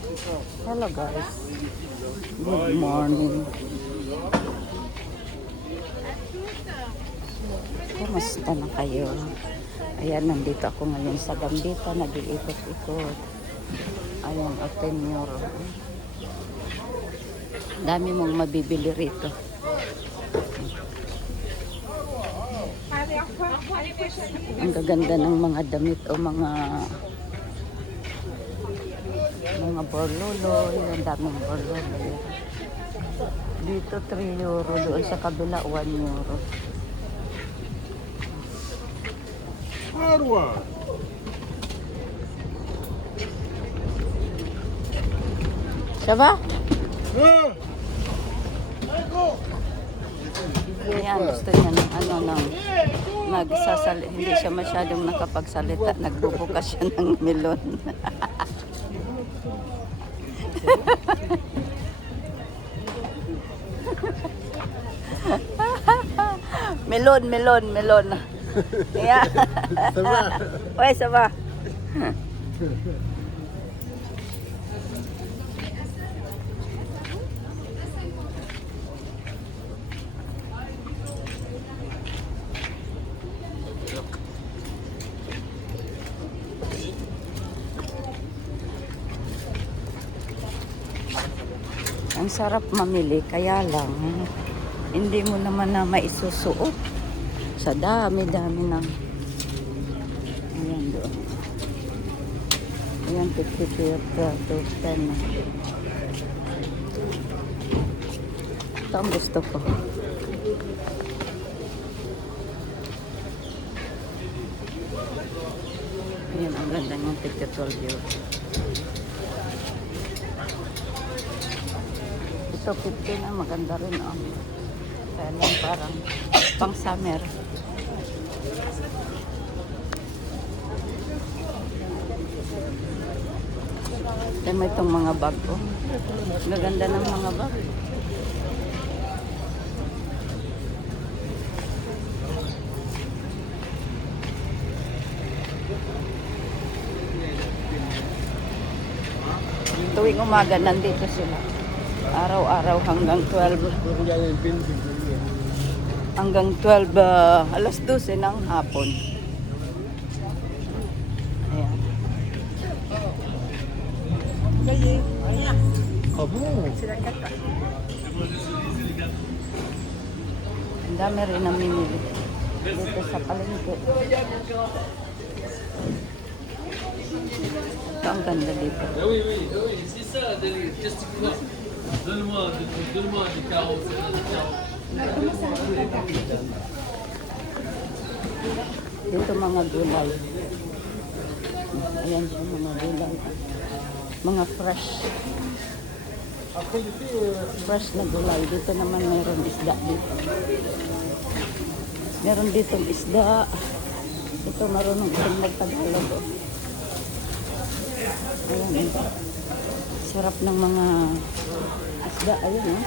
Hello guys. Good morning. Kumusta na kayo? Ayan, nandito ako ngayon sa Gambita. Nag-iikot-ikot. Ayan, Atenyor. Dami mong mabibili rito. Ang gaganda ng mga damit o mga borlolo. Ang daming borlolo. Dito 3 euro. Doon sa kabila 1 euro. Siya Ayan, gusto niya ng hindi siya masyadong nakapagsalita. Nagbubukas siya ng melon. melon. Yeah. Uy, saba. Ang sarap mamili, kaya lang hindi mo naman na maisusuot sa dami-dami ng ayan doon. Ayan, 50 to 10. Ito ang gusto ko. Ayan, ang ganda ng 12 euro. Ito 50 na, maganda rin oh. Kaya lang parang pang summer. Kaya may itong mga bag ko. Maganda ng mga bag. Tuwing umaga nandito sila. Araw-araw hanggang 12. Hanggang 12, alas 12 ng hapon. Ayan. Ang dami rin namimili dito sa palengke. Ito ang ganda dito. Dito mga gulay. Ayan siya mga gulay. Mga fresh na gulay. Dito naman mayroon isda dito. Meron ditong isda. Ito marunong itong magtagalog. Ayan. Sarap ng mga isda. Ayan oh.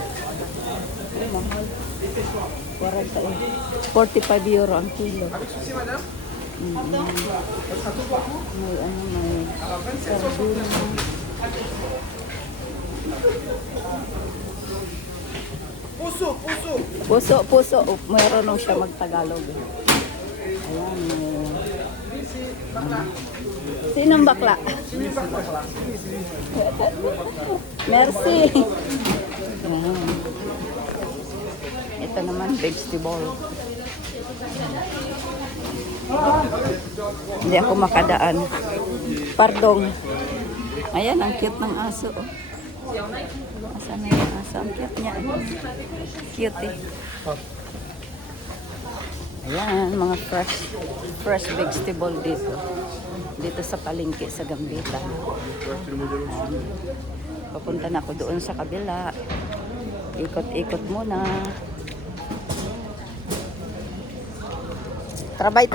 Ay, mahal. 45 euro ang kilo. May sardina. Puso. Mayroon siya magtagalog. Ayan. Sinong bakla? Merci. Ito naman vegetable. Hindi ako makadaan. Pardon. Ayan, ang cute ng aso. Asan na yung aso? Ang cute niya. Cute eh. Ayan, mga fresh vegetable dito. Dito sa palengke sa Gambita. Papunta na ako doon sa kabila. Ikot-ikot muna. Trabay.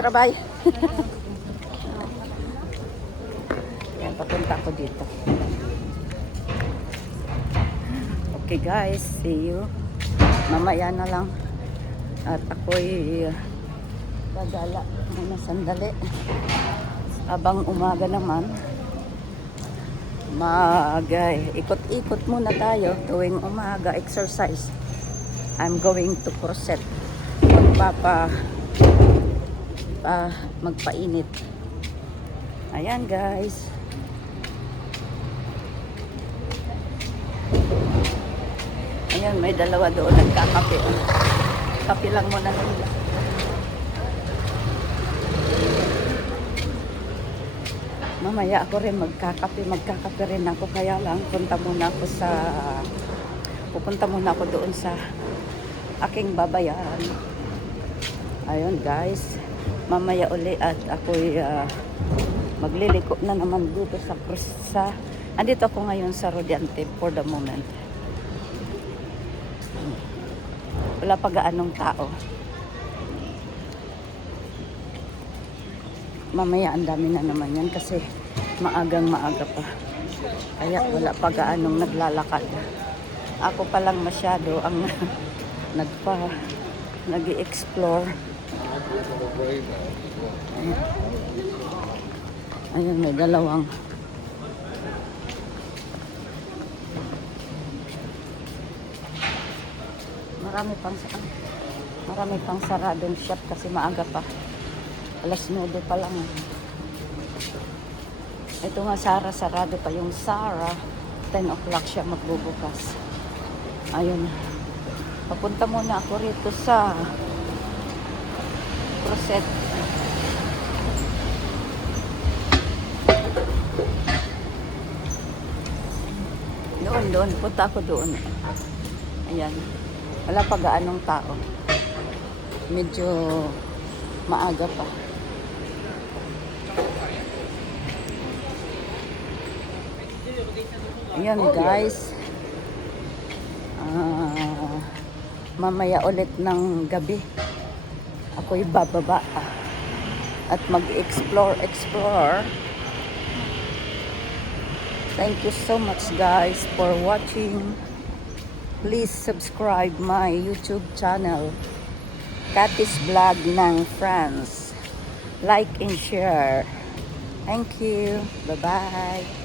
Ayan, papunta ako dito. Okay guys, see you. Mamaya na lang. At ako'y gagala muna sandali. Abang umaga naman. ikot-ikot muna tayo tuwing umaga, exercise. I'm going to Crozet. Magpainit. Ayan guys. Ayan, may dalawa doon nagkakape. Kape lang muna nila. Mamaya ako rin magkakape rin ako, kaya lang pupunta muna ako doon sa aking babayan. Ayun guys, mamaya uli at ako'y magliliko na naman dito andito ako ngayon sa Rodiante for the moment. Wala pa gaanong tao. Mamaya ang dami na naman yan kasi maaga pa. Kaya wala pa gaanong naglalakad. Ako pa lang masyado ang nag-i-explore. Ayun, may dalawang. Marami pang saradong shop kasi maaga pa. 9:00 pa lang. Ito nga sarado pa yung Zara. 10 o'clock siya magbubukas. Ayun. Papunta muna ako rito sa Crozet. Doon. Punta ako doon. Ayan. Wala pa gaanong tao. Medyo maaga pa. Ayan guys. Mamaya ulit ng gabi ako'y bababa at mag-explore. Thank you so much guys for watching. Please subscribe my YouTube channel, Cathy's Vlog ng France. Like and share. Thank you. Bye-bye.